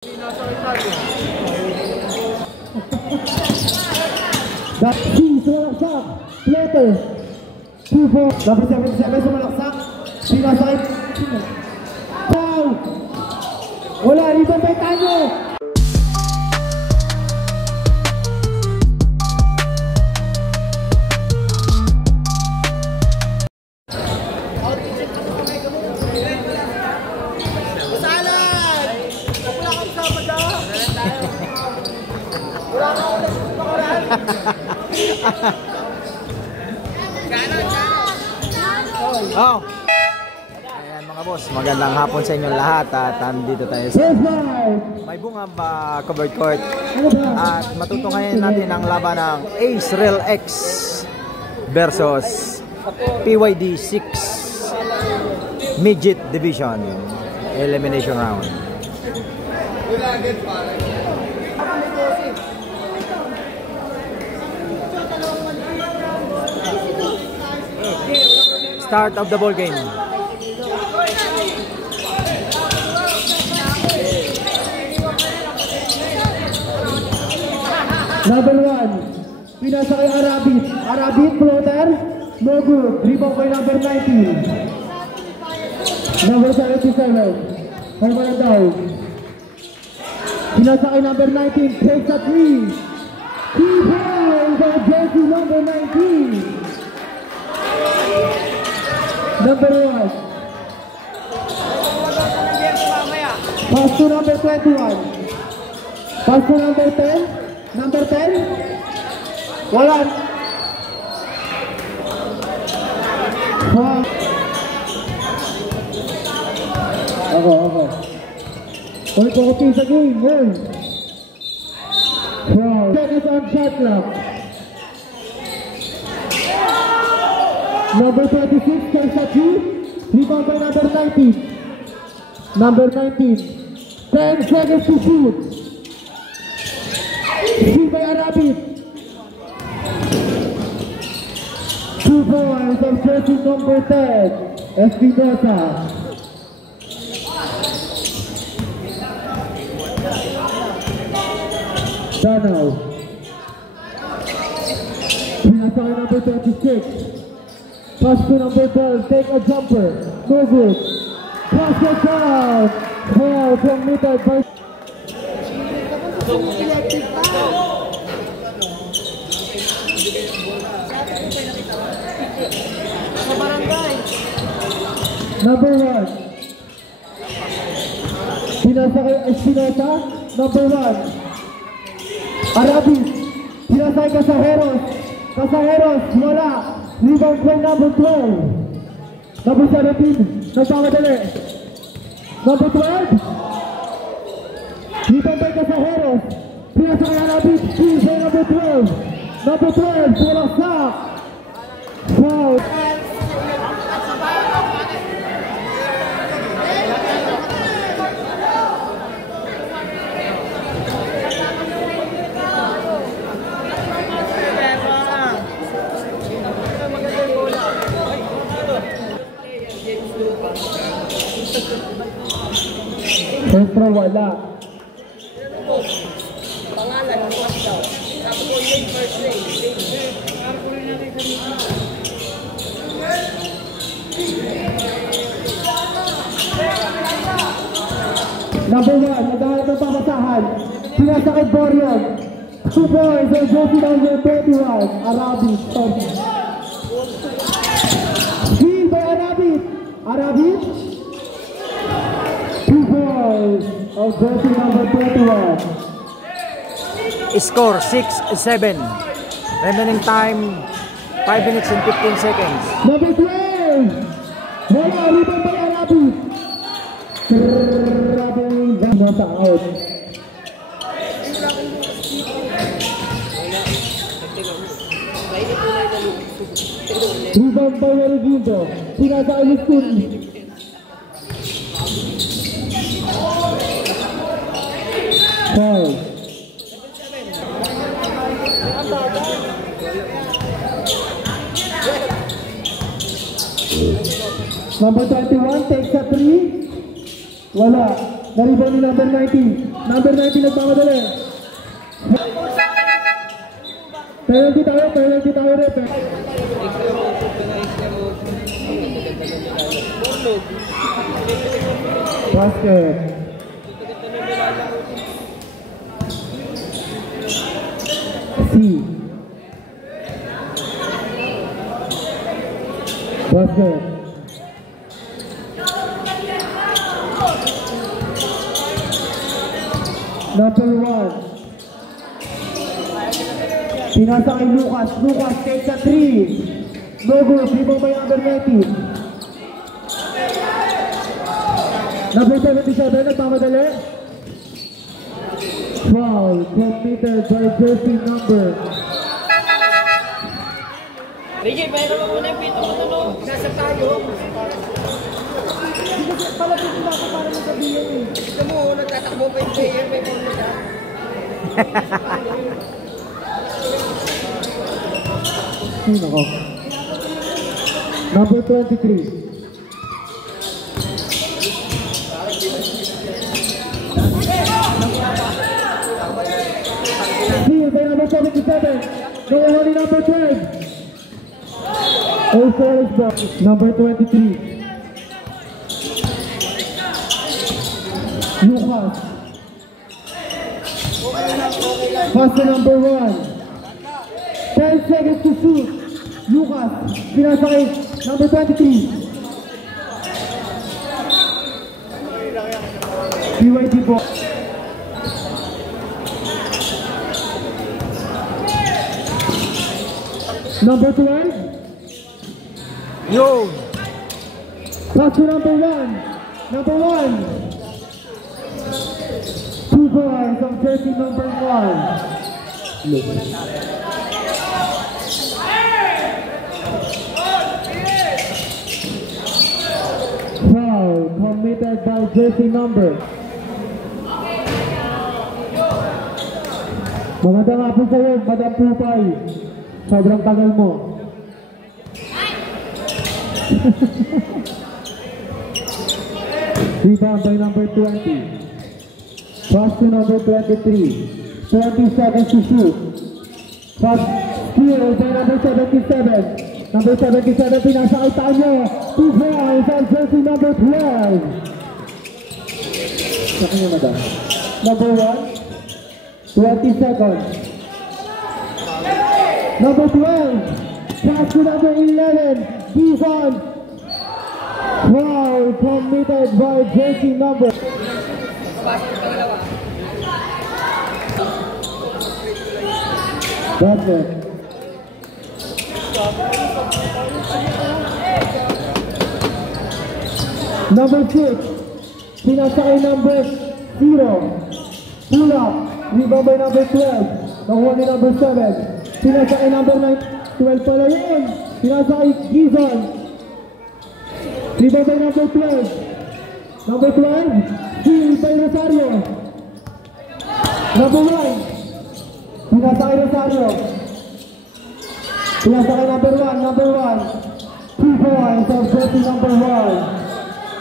Dati sumalaksak, Plater, 2-4. Number 77 sumalaksak, sinasakit. Wow! Wala, rito may tanyo! Oh. Ayan mga boss, magandang hapon sa inyong lahat at nandito tayo sa may bungab covered court at matutunghayan natin ang laban ng Ace Real X versus PYD 6 Midget Division Elimination Round. Start of the ball game. Number 1, pinasa kay Arabit. Arabit, floater, no good. Rebound by number 19. Number 77, Herman down. Pinasa kay number 19, takes a 3. 3 points by jersey number 19. Number 1. Pass to number 21. Pass to number 10. Number 10. Wala. Ako. Uy, kopi sa game. Uy. Wow. Seconds on shot clock. Number 26, Kaisaki, rebound by number 19. Number 19, 10 seconds to shoot. Shoot by Arabit. 2 points of jersey number 10, Espinosa. Danaw. Pinasa kay number 26. Pass to number 12, take a jumper, no good. Pass it down. Well, from middle by... Number 1. Pinasa kay Espinosa, number 1. Arabit, pinasa kay Casajeros. Casajeros, wala. Rebound by number 12. Number 17, nagpamadali. Number 12. Rebound by Casajeros. Pinasa kay Arabit, steal by number 12. Number 12, tulaksak. Foul. Siyempre wala. Pangalan, bukas daw. Sabi ko yung first name. Number 1, naghahanap ng papasahan. Pinasa kay Borian. 2 points and jersey number 21, Arabit. Steal by Arabit. Arabit. 2 points of jersey number 21. Score 6-7. Remaining time 5 minutes and 15 seconds. Number 12. Wala, rebound by Arabit. Nasa out. Rebound by Revindo. Pinasa kay Listin. Foul. Number 21 takes a 3. Wala. Naribon ni number 19. Number 19 nagmamadali. Penalty tayo rep. Basket. C. Basket. Number 1. Pinasa kay Lucas. Lucas takes a 3. No good. Rebound by number 19. Number 77. Nagmamadali. Foul. Committed by jersey number. Ricky, pero mo muna yung pito mo tulong. Nasa tayo. Palapit na ako para masabihin eh. Ito mo, nagtatakbo pa yung player. May puno ka. Sino ko? Number 23. Steal by number 77. No only number 12. Also is back. Number 23. Lucas. Pass to number 1. 10 seconds to shoot. Lucas. Pinasa kay number 23. PYT po. Number 12. Yun! Pass to number 1. Number 1. 2 points on jersey number 1. Foul committed by jersey number. Magandang hapon sa'yo, Madam Pupay. Sobrang tagal mo. Rebound by number 20. Pass to number 23. 20 seconds to shoot. Pass steal by number 77. Number 77 pinasa kay Tanyo. 2 points on jersey number 12. Sa kanya, madam. Number 1. 20 seconds. Number 12. Pass to number 11. Gizon. Foul committed by jersey number. That's it. Number 6. Pinasa kay number 0. Pull up. Rebound by number 12. Nakuha ni number 7. Pinasa kay number 9. 12 pala yun. Pinasa kay Gizon. Rebound by number 12. Number 12. Steal by Rosario. Number 1. Pinasa kay Rosario. Pinasa kay number 1. Number 1. 2 points of jersey number 1.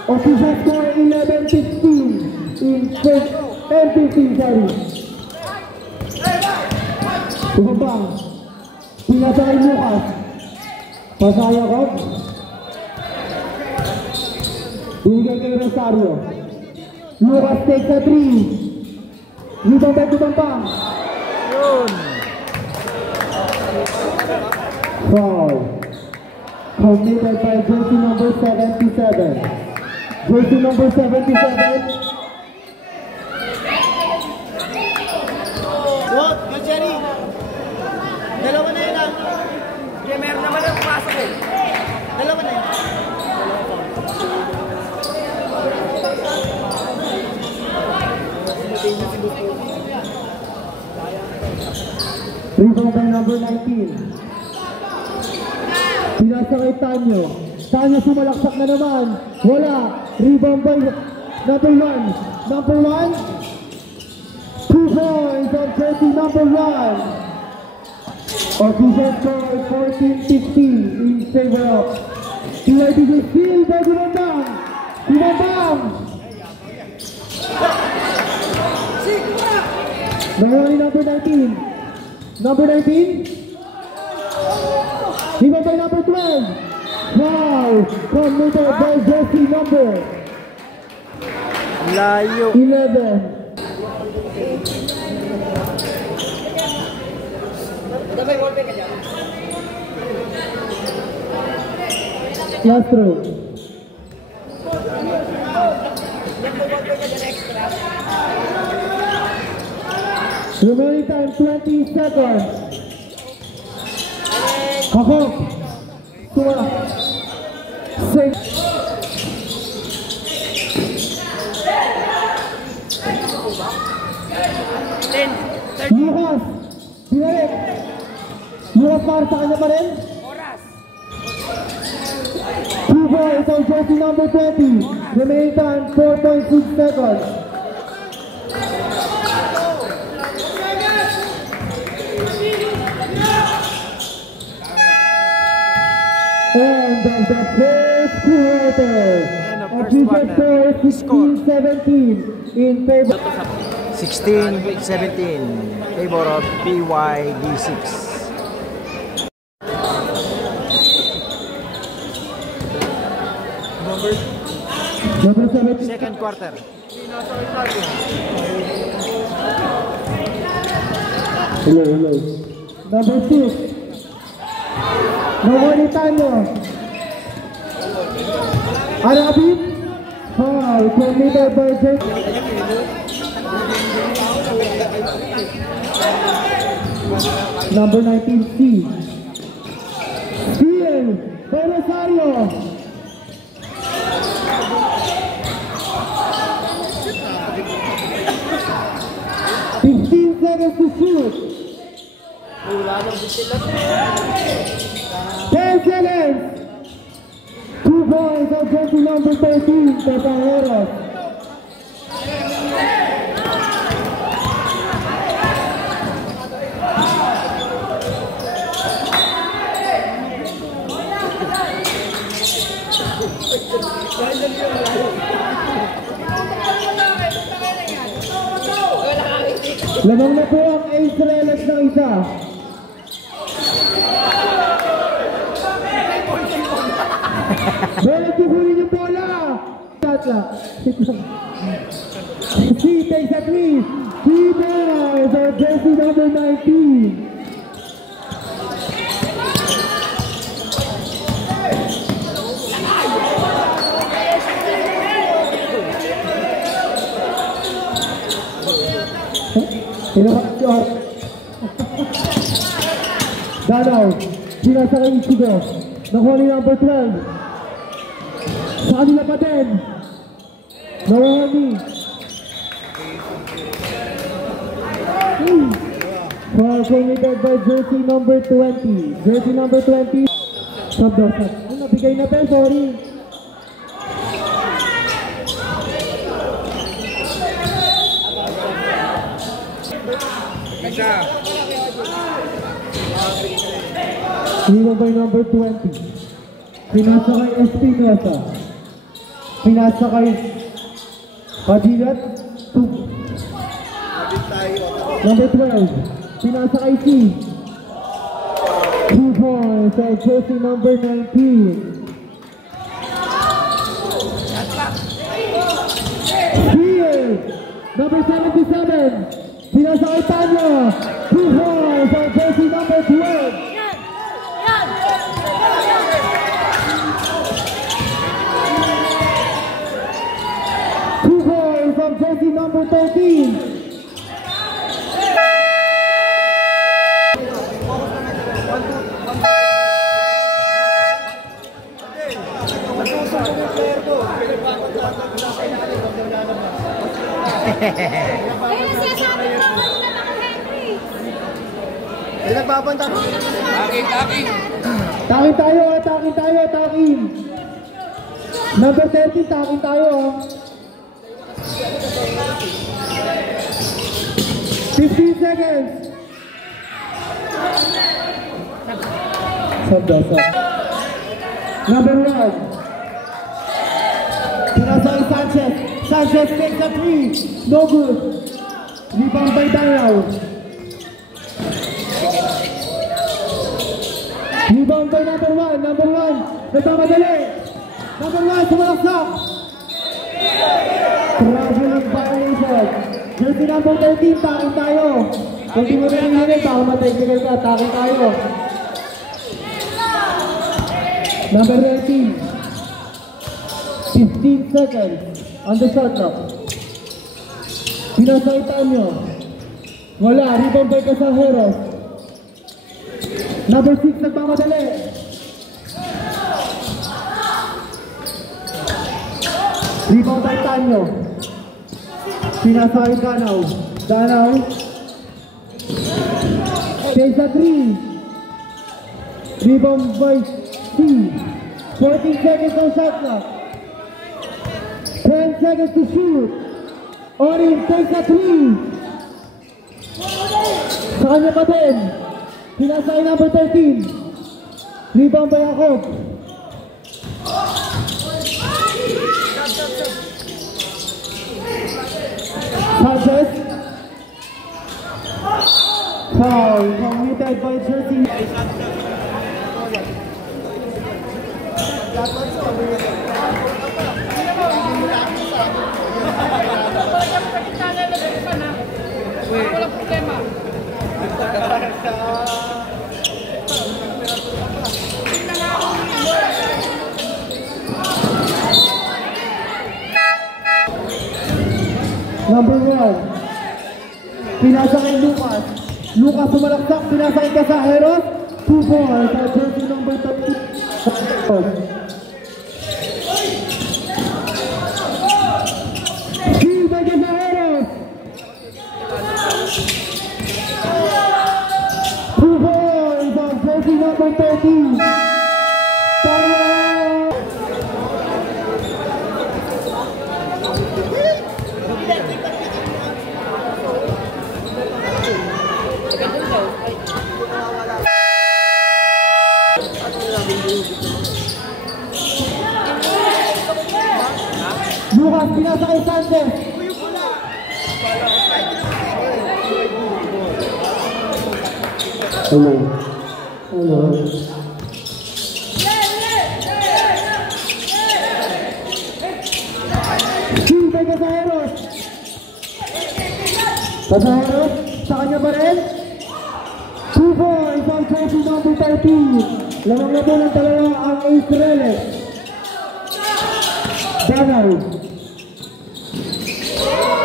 Official score 11-15 in 10-15, sorry. Tumabang. Pinasa kay Lucas. Pasaya ko. Bigay kay Rosario. Lucas takes a 3. Rebound by Tumabang. Yun! Foul. Committed by jersey number 77. Jersey number 77. What? Jerry? Dalawa na yun ah. Kaya meron naman ang pasok eh. Dalawa na yun. Rebound by number 19. Pinasa kay Tanyo. Tanyo sumalaksak na naman. Wala. Rebound by number 1. Number 1. 2 points on jersey number 1. Official score 14-15 in favor of PYTG. Steal by Tumabang. Tumabang. Nawawala number 19. Number 19. Rebound by number 12. Wow! Committed by jersey number Layo. 11. Last throw. Remaining time 20 seconds. Ako. 6. Lucas. Binalik. Lucas para sa kanya pa rin. Two balls on jersey number 20. Remaining time 4.6 seconds. End of the first quarter. End of first quarter. Score 16-17 in favor. 16-17 favor of PYD6. Number 17. Second quarter. Hello. Number 6. Mauritano. Arabi. Foul committed by jersey. Number 19 C. Steal by Rosario. Seconds to shoot. 10 seconds. 2 balls on jersey number 13, Tapajeros. Lamang na po ang Ace Relics ng isa. Balik tukunin yung bola. Tatla. C takes a 3. 3 balls on jersey number 19. Danaw, sinasakay Ichigo. Nakuha ni number 12. Sa kanila pa din. Nawawani. Foul committed by jersey number 20. Jersey number 20. Sub-dosat. Nabigay na tayo, sorry. Rebound by number 20. Pinasa kay Espinosa. Pinasa kay Padilat. Number 12. Pinasa kay C. 2 points at jersey number 19. Here, number 77. Pinasa kay Tanya. 2 points at jersey number 12. Jersey number 13. Nagbabanta. Takin tayo. Number 30, takin tayo. 15 seconds. Sub-dosat. Number 1. Pinasa kay Sanchez. Sanchez takes a 3. No good. Rebound by Danaw. Rebound by number 1. Nagmamadali. Number 1, sumalaksak. Trouble of violation. Jersey number 13, taking tayo. Kung di mo rin baka matay-tigal ka, taking tayo. Number 13. 15 seconds on the shot clock. Pinasaitan nyo. Wala, rebound by Casajeros. Number 6, nagmamadali. Rebound by Tanyo. Pinasay Danaw. Tesa 3. Rebound by C. 14 seconds on shot clock. 10 seconds to shoot. Orin, Tesa 3. Sa kanya pa din. Pinasay number 13. Rebound by Jacob. Sanchez. Foul committed by Jersey. Walang problema. Number 1. Pinasa kay Lucas. Lucas sumalaksak. Pinasa kay Casajeros. 2 balls. Sa jersey number 30. Steal by Casajeros. 2 balls. Sa jersey number 30. Lucas, pinasa kay Sanchez. Hello. Steal by Casajeros. Casajeros, sa kanya pa rin. 2 balls on jersey number 30. Lamang na po ng dalawa ang Ace Reles. Danaw.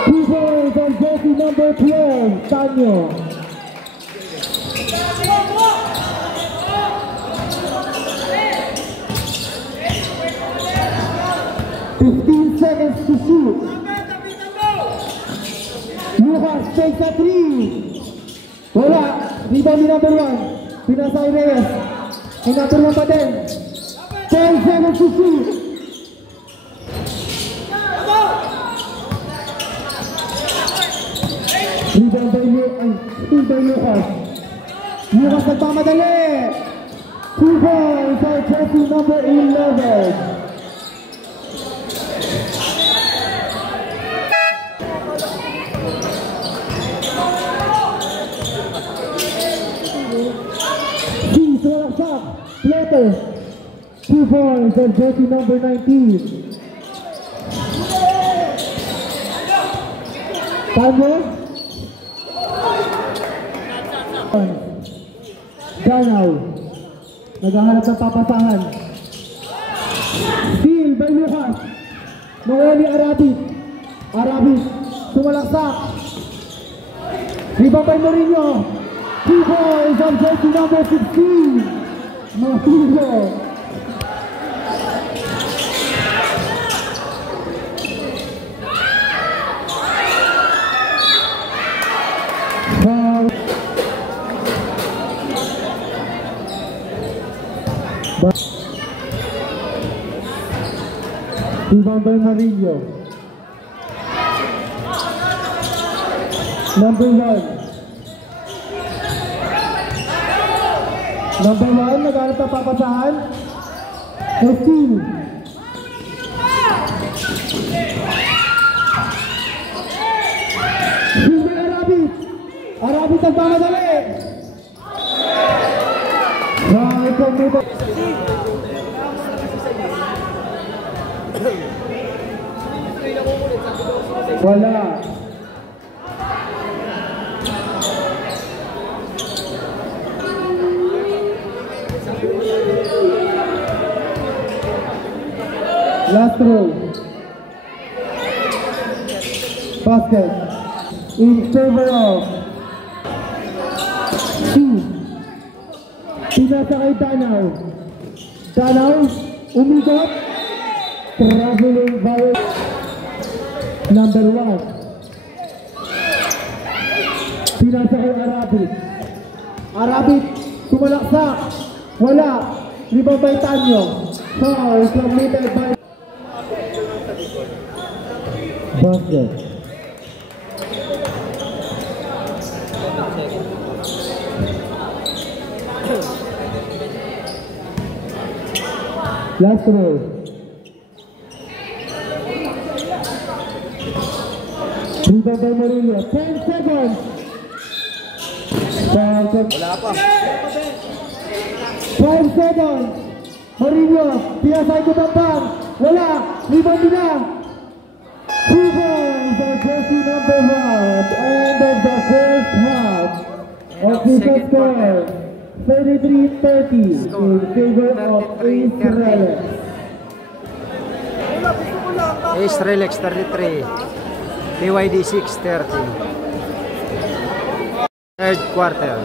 2 balls on jersey number 12. Tanyo. Seconds to shoot. Lucas takes a 3. Wala. Rebound ni number 1. Pinasay Reyes. Yung number 1 pa din. 10 seconds to shoot. Rebound by Lucas. Lucas nagpamadali. 2 balls for jersey number 11. Letter 2 balls on jersey number 19. Tanyo. Danaw. Naghahanap ng papasahan. Steal by Lucas. Noeli Arabis. Sumalaksak. Rebound by Mourinho. 2 balls on jersey number 16. Mourinho. Foul. Rebound by Mourinho. Number 1. Number 1, naghanap ng papasahan. Steal. Steal by Arabit ang pamadali. Foul committed. Wala. Last row. Basket. In favor of two. Pinasa kay Danaw. Danaw, umikot. Traveling by number 1. Pinasa kay Arabit. Arabit, tumalaksak. Wala. Rebound by Tanyo. Foul committed by basket. Last row. Rebound by Murillo. 10 seconds. Wala pa. 5 seconds. Murillo. Pinasay ko bang. Wala. Rebound nila. 2 points for jersey number 1. End of the first half. Official score 33-30 in favor of Ace Relics. Ace Relics 33. BYD 630. Third quarter.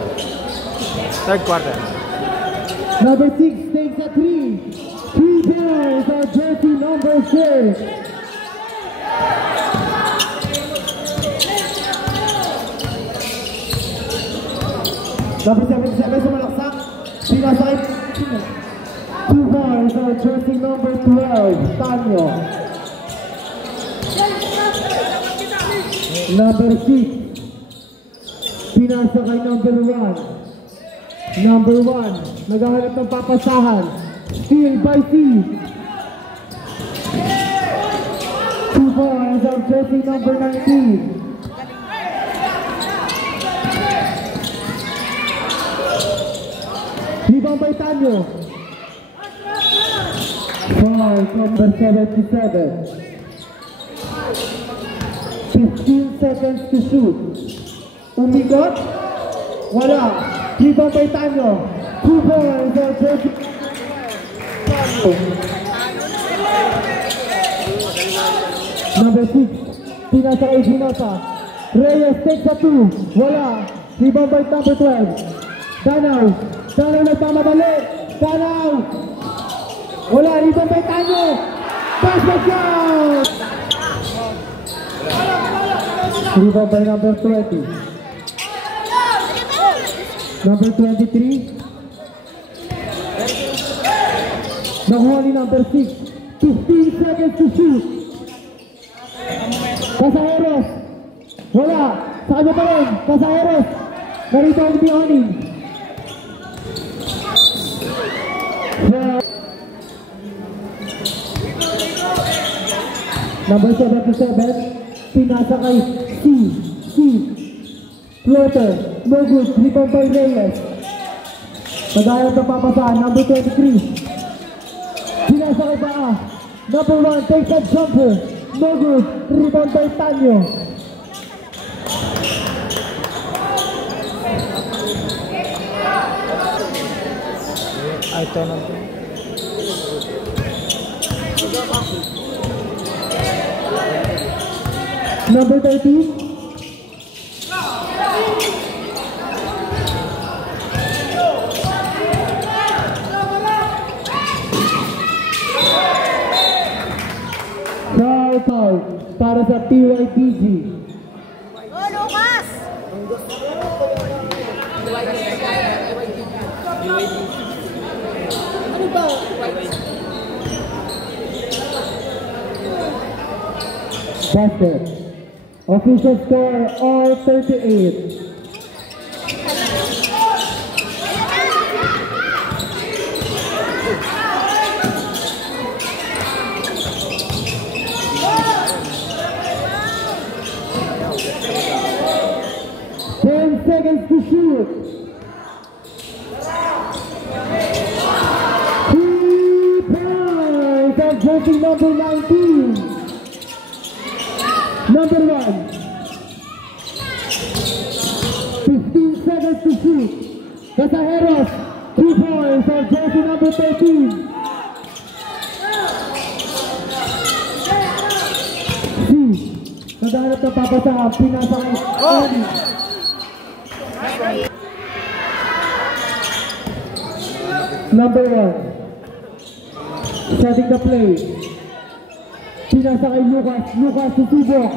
Number 6 takes a 3. 3 points for jersey number 6. Number 77 sumalaksak. Pinasakit. 2 points for jersey number 12. Tanyo. Number 6. Pinasa kay number 1. Number 1. Naghahanap ng papasahan. Steal by C. 2 points for jersey number 19. Rebound by Tanyo. Foul number 77. 15 seconds to shoot. Umikot. Wala. Rebound by Tanyo. 2 points for jersey. Number 6. Pinasa kay Junota. Reyes takes a 2. Wala. Rebound by number 12. Danaw nagpamadali. Danaw. Wala. Rebound by Tanyo. Basket shot. Rebound by number 20. Number 23. Nakuha ni number 6. 15 seconds to shoot. Casajeros. Wala. Sa kanya pa rin. Casajeros. Na-rebound ni Oning. Number 77. Pinasa kay C. Floater. No good. Rebound by Reyes. Pagayang na papasahan. Number 23. Pinasa kay Baa. Number 1. Takes a jumper. No good. Rebound by Tanyo. Ay, ito na. Number 13. Foul para sa PYPG. Oh, Lucas! Ano ba? Basket. Official score all 38. seconds to shoot. 3 points of jersey number 19. Number 1. 15 seconds to shoot. Casajeros, 2 points of jersey number 13. Naghahanap ng papasahan, pinasa kay Eddie. Number 1. Setting the play. Pinasa kay Lucas. Lucas susubok.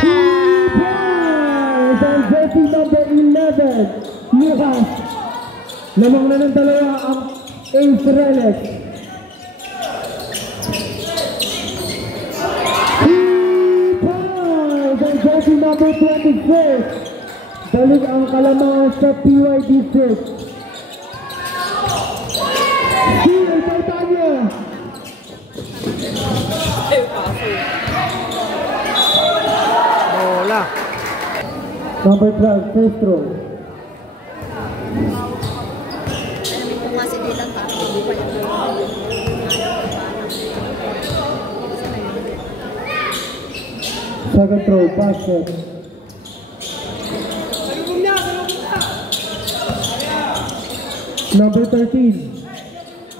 3 points ang jersey number 11. Lucas. Lamang na ng dalawa ang Ace Relic. Jersey number 26. Balik ang kalamangan sa PYD 6. Steal Titania. Bola. Number 12, first throw. Second throw, basket. Number 13.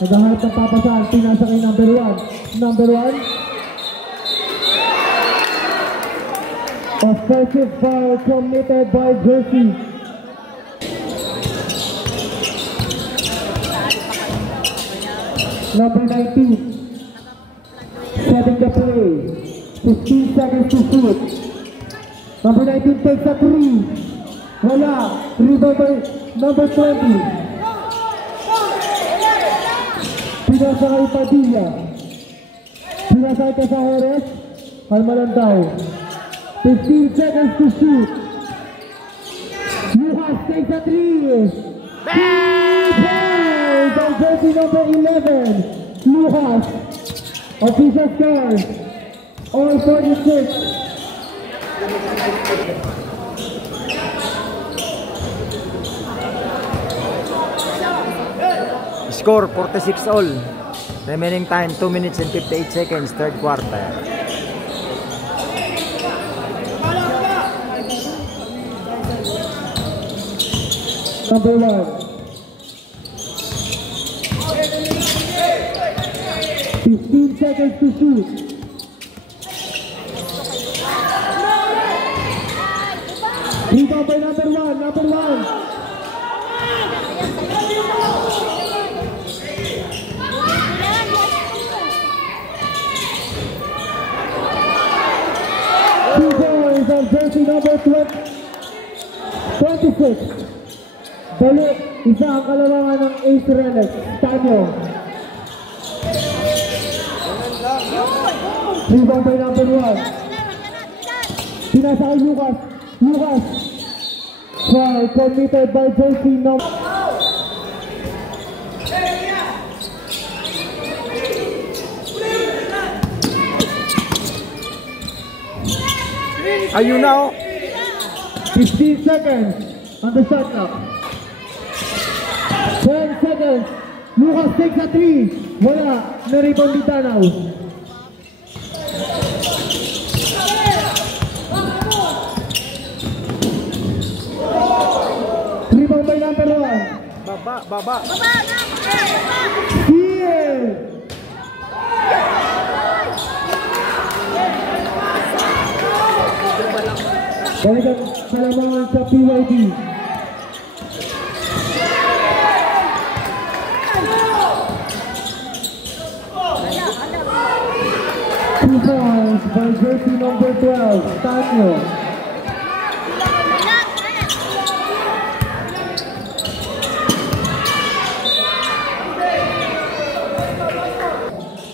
Naghahanap ng papasahan, pinasa kay number 1. Number 1. Offensive foul committed by Jersey. Number 19. Setting the play. 15 seconds to shoot. Number 19 takes a 3. Wala. Rebound by number 20. Pinasa kay Padilla. Pinasa kay Casajeros. Kalma lang daw. 15 seconds to shoot. Lucas takes a 3. Bang! By jersey number 11. Lucas. Official score. All 46. Score 46 all. Remaining time 2 minutes and 58 seconds, third quarter. Number 1. 15 seconds to shoot. Rebound by number 1. Number 1. Two points on jersey number 26. Balik, isa ang kalamangan ng Ace Relic. Tanyo. Rebound by number 1. Pinasa kay Lucas. Lucas. Foul committed by jersey number. Ayun na oh. 15 seconds on the shot clock. 10 seconds. Lucas takes a 3. Wala. Na-rebound ni Tanaw. Rebound by number 1. Baba. Steal. Balik ang kalamangan sa PYD. Two points by jersey number 12, Tanyo.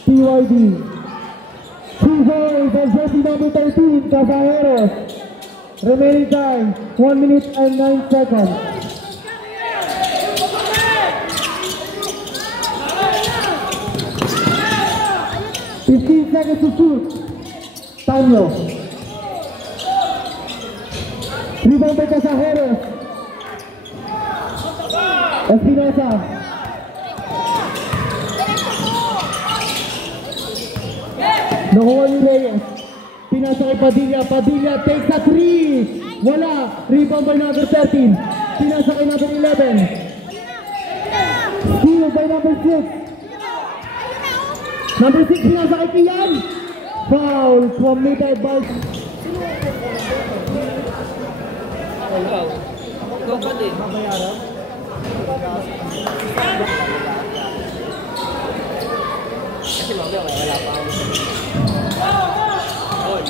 PYD. Two points by jersey number 13, Casajeros. Remaining time, 1 minute and 9 seconds. $15 seconds to shoot. Tanyo. Rebound by Casajeros. Espinosa. Nakuha ni Reyes. Pinasa kay Padilla. Padilla takes a 3. Wala. Rebound by number 13. Pinasa kay number 11. Steal by number 6. Number 6 pinasa kay Kian. Foul committed by...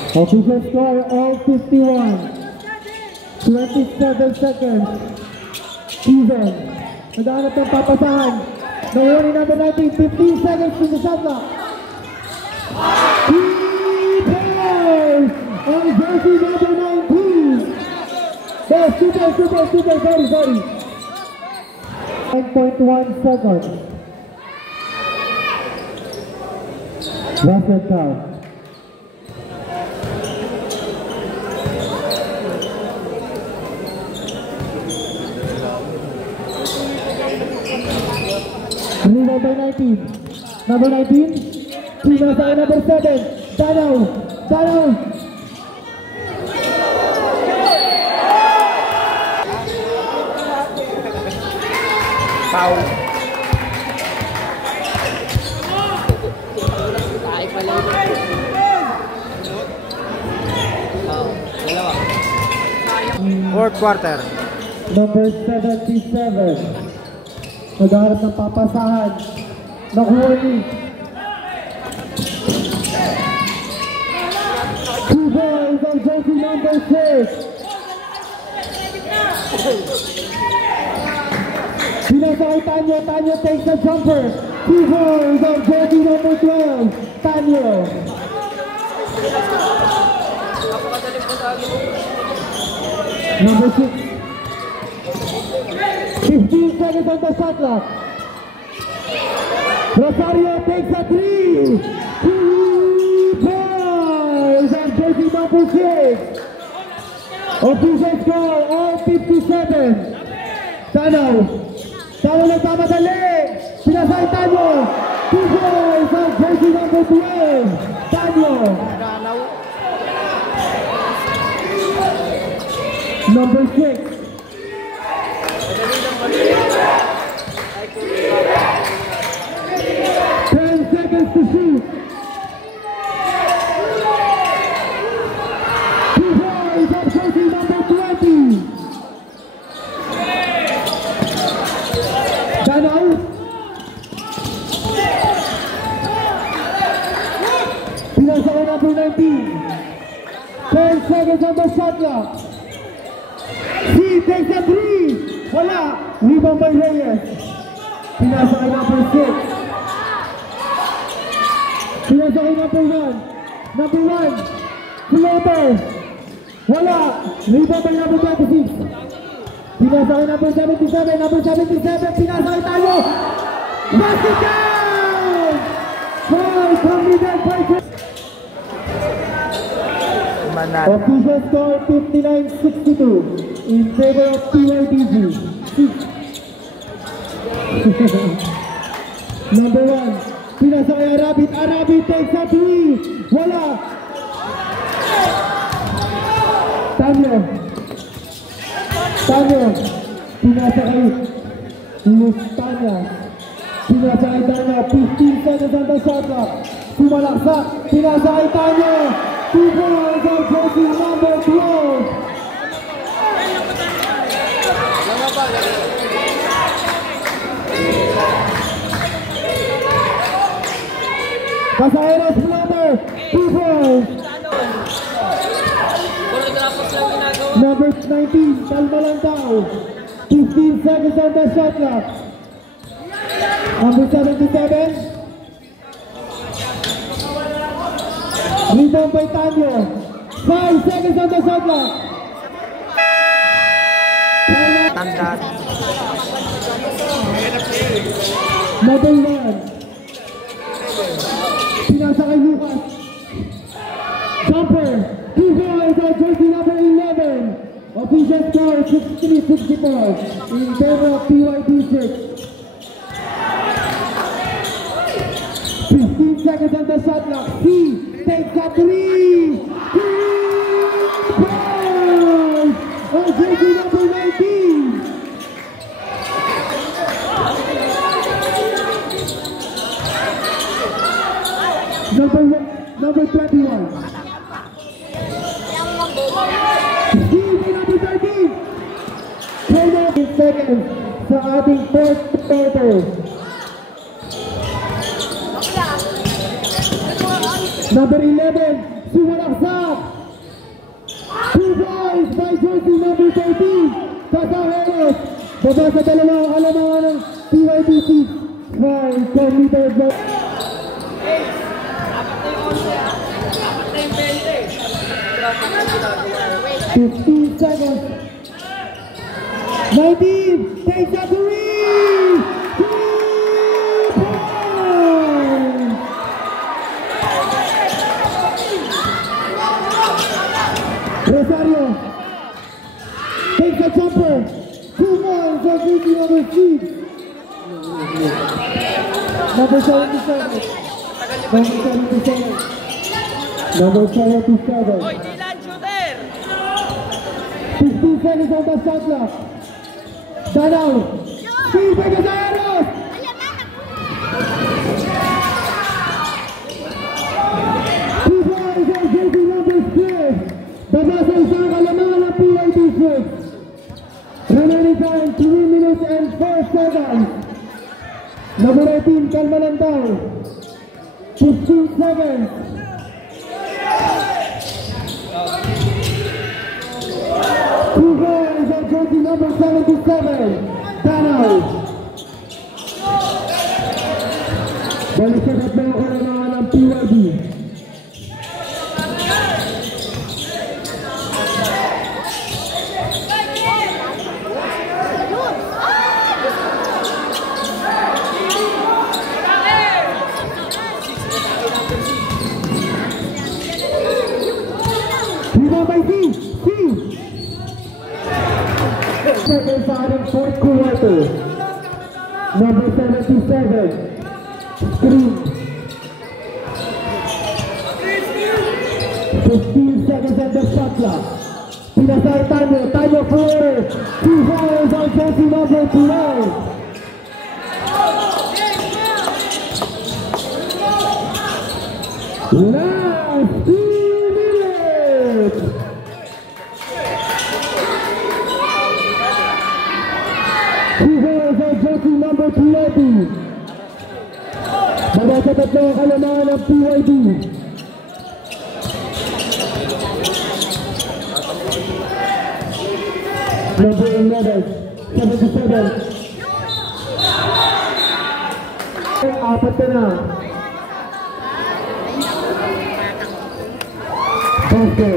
Official score all 51. 27 seconds. Even. Naghahanap ng papasahan. Nakuha ni number 19. 15 seconds to the shot clock. He plays on jersey number 19. Sorry. 9.1 seconds. Russell Cow. Number 19. Number 19. Pinasa number 7. Danaw. Foul. Fourth quarter. Number 77. Naghahanap ng papasahan. Nakuha ni. Two boys on jersey number 6. Pinasa kay Tanyo. Tanyo takes a jumper. Two boys on jersey number 12. Tanyo. Number 6. 15 seconds on the shot clock. Rosario takes a 3. 2 boys on jersey number 6. Official score all 57. Tanaw nagmamadali. Pinasay Tanyo. 2 boys on jersey number 12. Tanyo. Number 6. 10 seconds to shoot. 2 boys on jersey number 20. Danaw. Pinasa kay number 19. 10 seconds on the shot clock. He takes a 3. Wala. Rebound by Reyes. Pinasa kay number 6. Pinasa kay number 1. Number 1. Floater. Wala. Rebound by number 26. Pinasa kay number 77. Number 77. Pinasa kay Tayo. Basket down! Foul committed by Official score 59-62 in favor of PYDG. Number 1, pinasa kay Arabit. Arabit takes a 3. Wala. Tanyo. Pinasa kay Tanya. Pinasa kay Tanya. 15 seconds on the shot clock. Sumalaksak. Pinasa kay Tanya. 2 boys on jersey number 12. Pasajeros floater. 2 boys. Number 19, kalma lang daw. 15 seconds on the shot clock. Number 77. Rebound by Tanyo. 5 seconds on the shot clock. Tandan. Number 1. Pinasa kay Lucas. Jumper. 2 boys on jersey number 11 of Official score 63-64 in favor of PYD 6. 15 seconds on the shot clock. C takes a 3. 3 points on jersey number 19. Number 21. Steve, number 13. 10 seconds sa ating fourth quarter. Number 11, Sumalaksak. 2 points by jersey number 13. Kasaheros. Baba sa dalawang alamangan ng PYDC. 5 meters back. 15 seconds. 19 takes a 3. 3 points. Rosario takes a jumper. 2 points on jersey number 6. Number 77. Number 77. 15 seconds on the shot clock. Danaw. Steve Pegasaros. 2 points on jersey number 6. Baba sa isang alamangan ng PYD6. Remaining time 3 minutes and 4 seconds. Number 18, Kalma Landaw. 15 seconds. 2 points on jersey number 77. Danaw. Balik sa tatlong alamangan ng PYD. Second sa ating fourth quarter. Number 77. Screen. 15 seconds on the shot clock. Pinasay Tanyo. Tanyo for 2 fouls on jersey number 12. Last 2 minutes. Jersey number 11. Baba sa tatlong alamangan ng PYD. Number 11, 77. Apat na. Bosco.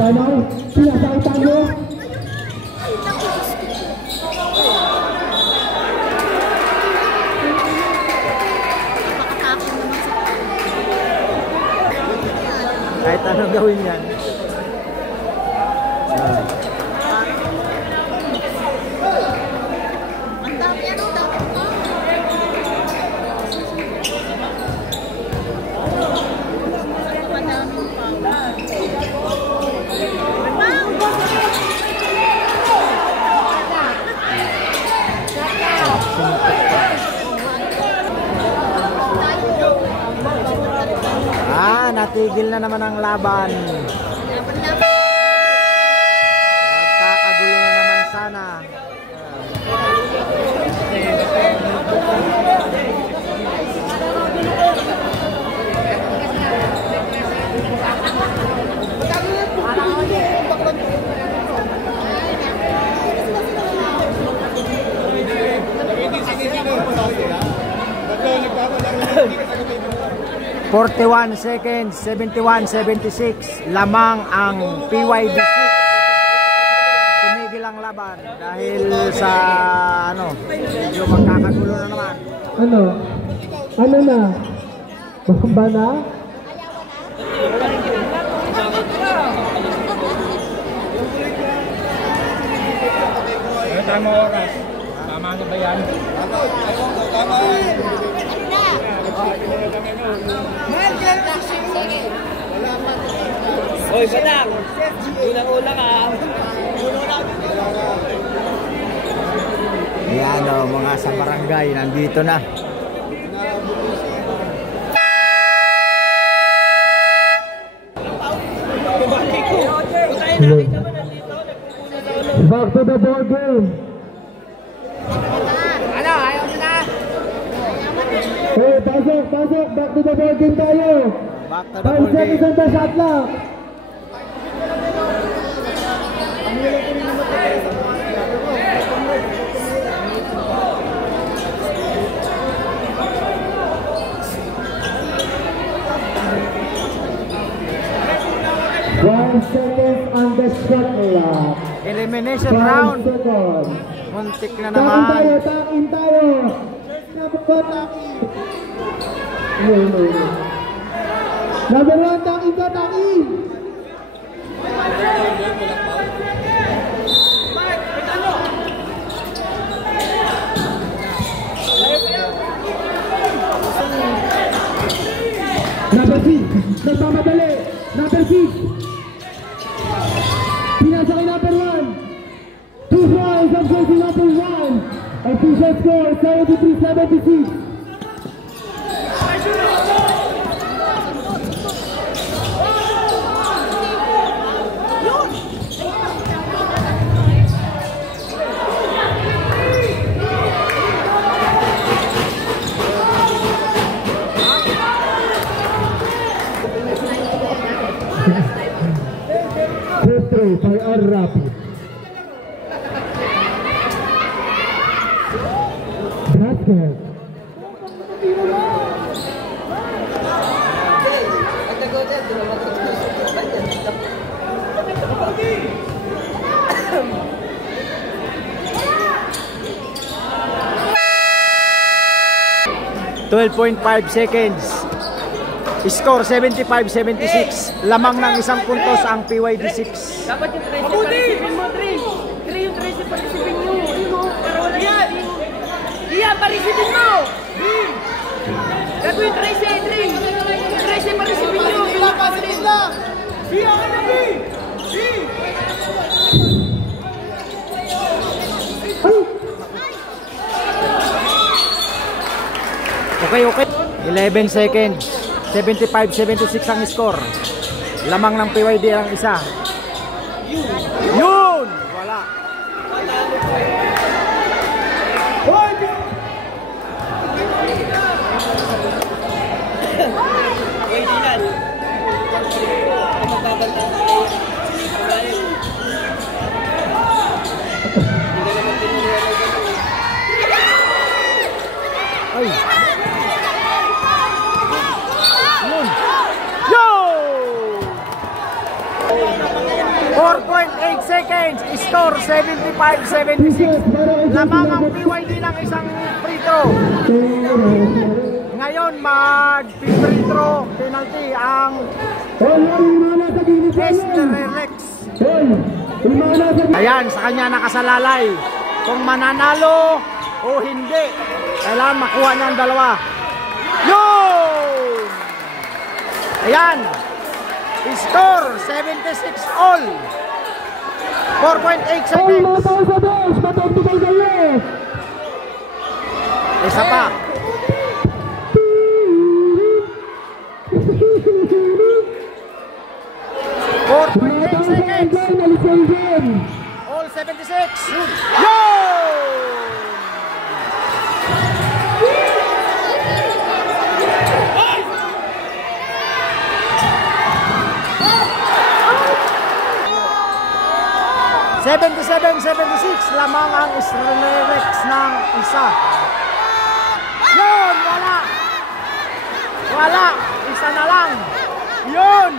Danaw, pinasay Tanyo. Kahit anong gawin yan. Ang dami ano dapat ko? Madaming pa. Titigil na naman ang laban. Magkakagulo na naman sana. ...41 seconds, 71-76, lamang ang PYD6. Tumigil ang laban dahil sa medyo magkakagulo na naman. Ano na? Bamba na? Tama oras. Tama na ba yan? Tama. Hoy, batang! Ulang-ulang ka! Yan o, mga sa barangay, nandito na. Back to the ball game. Ano? Ayaw mo na? Hey, pasok! Back to the ball game tayo. Back to the 5 ball seconds game. on the shot clock. Seconds on the shot clock. Elimination 5 round. seconds. Muntik na Takin naman. tayo. Number 1, takin ka. Number 6, nagmamadali. Number 6. Pinasa kay number 1. 2 points of goal to number 1. Official score, 73-76. By Al Rapid. Basket. .5 seconds. Score 75-76. Lamang ng isang puntos ang PYD6. Dapat yung 13 parisipin mo, 3 yung 13 parisipin nyo. Ayun o, para wala yan. Iyan, parisipin mo. Gagawin 13 parisipin nyo. Parisipin na. Iyan ka na, B. Okay. 11 seconds. 75-76 ang score. Lamang ng PYD ang isa. Yun! Wala. Ay! Yun! Yo! 4.8 seconds. Score 75-76. Lamang ang PYD ng isang free throw. Ngayon mag-free throw penalty ang Rex. Ayan, sa kanya nakasalalay. Kung mananalo o hindi, kailangan makuha niya ang dalawa. Yun! Ayan. Score 76 all. 4.8 seconds. Isa pa. 76. Yun! Lamang ang Israelex ng isa. Yun! Wala! Wala! Isa na lang! Yun!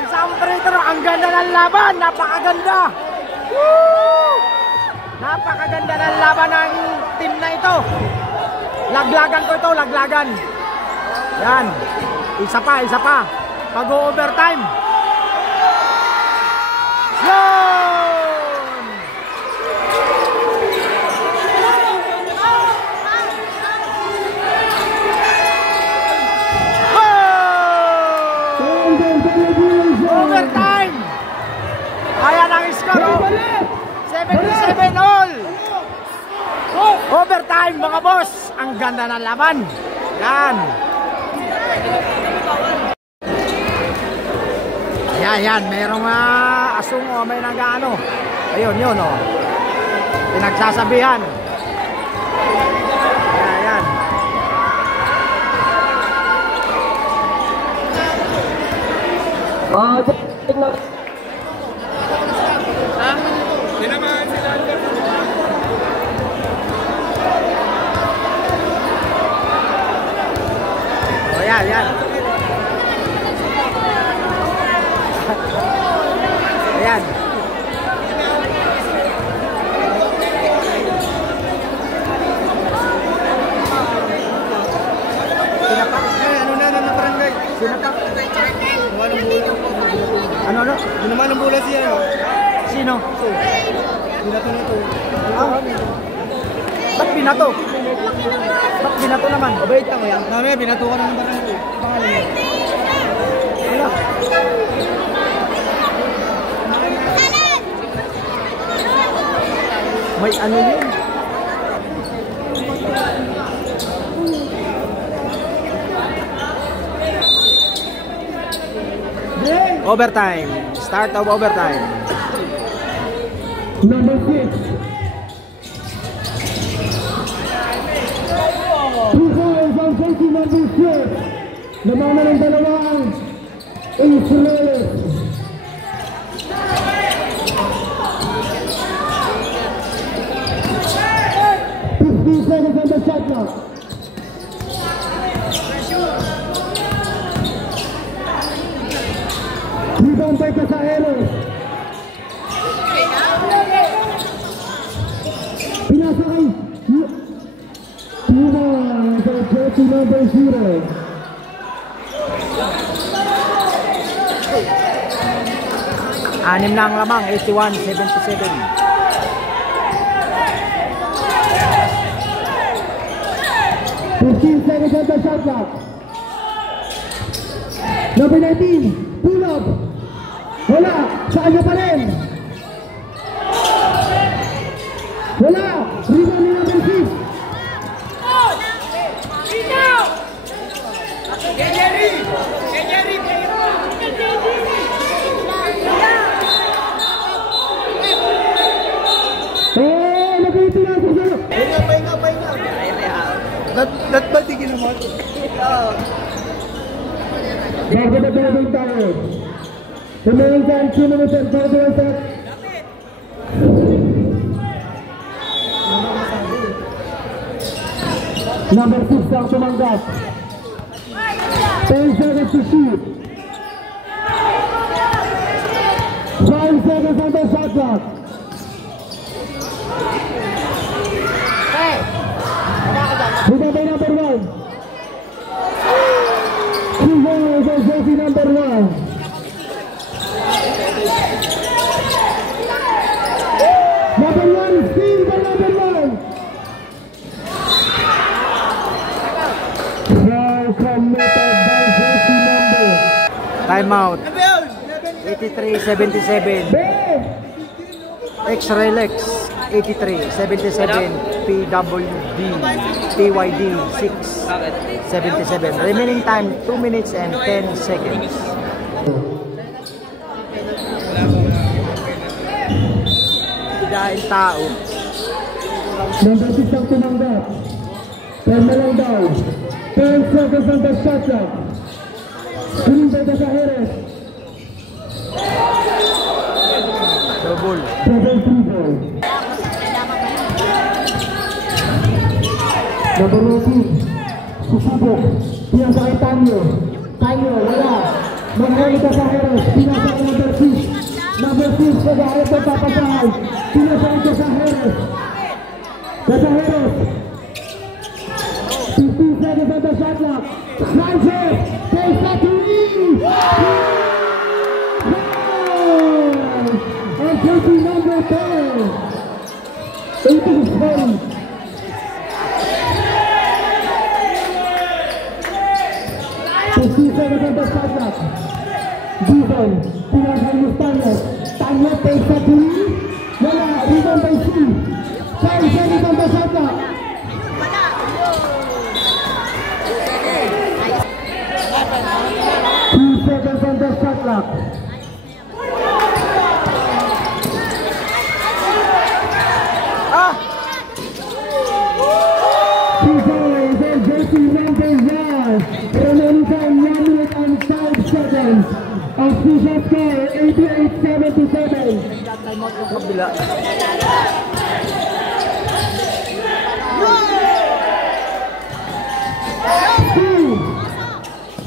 Isang free throw. Ang ganda ng laban! Napakaganda! Woo! Napakaganda ng laban ng team na ito. Laglagan ko ito, laglagan. Yan. Isa pa. Pag-overtime. Yun! Overtime! Ayan ang score. 77 all. Overtime mga boss. Ang ganda ng laban. Yan. Yan. Merong asong may nag-ano. Ayun yun oh. Pinagsasabihan. Yan. Yan. Ayan. Ano na barangay? Sinapak. Ano? Naman ang bola siya. Sino? Binato na to. Ba't binato? Ba't binato naman? Abait lang yan. Namin, binato ka na ng barangay. Pangalan mo. Wala. May ano yun? Overtime. Start of overtime. Number 6. Ang safety number 6. Lamang ng dalawang Israelis. 15 seconds on the shot clock. Rebound by Casaeros. Pinasa kay Tuma sa jersey number 0. Anim na ang lamang, 81-77. Seconds on the shot clock. Number 19, pull up. Wala, sa kanya pa rin. Wala, rebound ni number 6. Ba't ba tigil mo? Bago na bago tayo. Tumayang saan, 2 minutes and 5 set. Number 6 ang tumanggap. 10 seconds to shoot. 5 seconds on the shot clock. Rebound by number 1. Rebound by jersey number 1. Number 1, steal by number 1. Foul committed by jersey number. Timeout. 83-77. X-Relax 83-77. PWD PYD 6-77. Remaining time 2 minutes and 10 seconds. tao. Number 6 ang tumanggap. 10 na lang daw. 10 seconds on the shot clock. Screen by the Jerez. Double. Double free ball. Number 19. Susubok. Pinasa kay Tanyo. Tanyo, wala. Manghuli ka sa Jerez. Pinasa kay number 6. Number 6, nag-aayos ang papasahan. Pinasa kay sa Jerez. Jerez. 15 seconds on the shot clock. Sanchez. Takes that to lead. And taking number 10. 18-20. 15 seconds on the shot clock. Given. Pinasa kay Tanyo. Tanyo takes that to lead. Wala. Rebound by C. 10 seconds on the shot clock. 2 seconds on the shot clock. T-Boys and jersey number 1. Remaining time 1 minute and 5 seconds. Official score 88-77. Timeout yung kabila.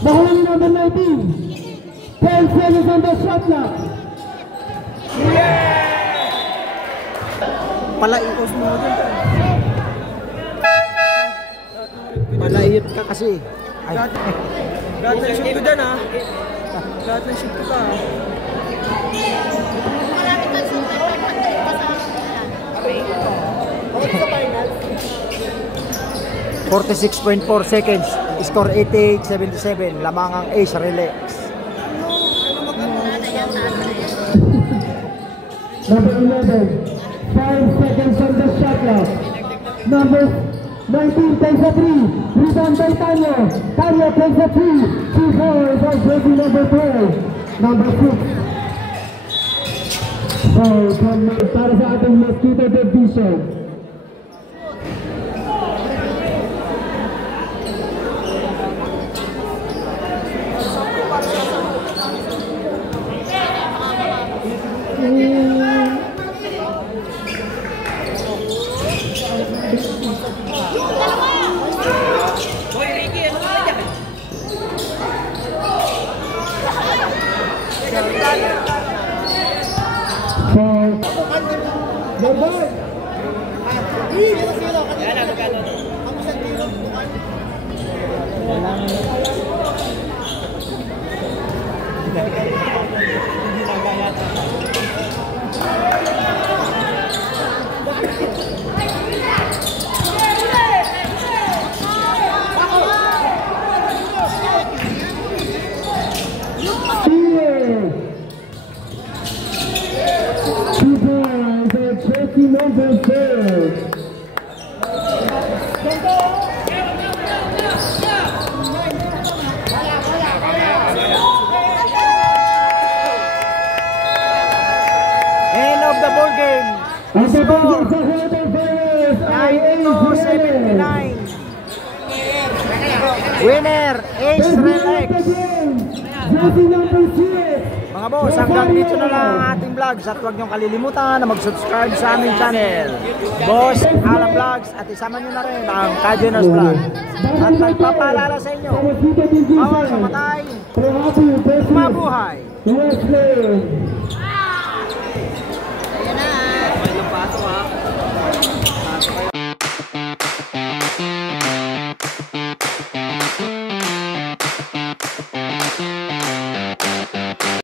Mahuli number 19. 10 seconds on the shot clock. Palaios mo dun. Malaiit ka kasi. Ay. Lahat ng shoot ko dyan ha. Lahat ng shoot ko pa. Marami ka super 500 pa sa final. 46.4 seconds. Score 88-77. Lamang ang Ace Relax. Number 11. 5 seconds on the shot clock. Number 19 takes a 3. Rebound by Tanyo. Tanyo takes a 3. 2-4 by jersey number 12. Number 6. Para sa ating Mosquito Division. Number 4. End of the ball game. Score 92-79. Winner, Ace Relax. Mga boss, hanggang dito na lang ang ating vlogs at huwag niyong kalilimutan na mag-subscribe sa aming channel, Boss Alam Vlogs, at isama niyo na rin ang Kajenas Vlog. At magpapaalala sa inyo, bawal mamatay, mabuhay.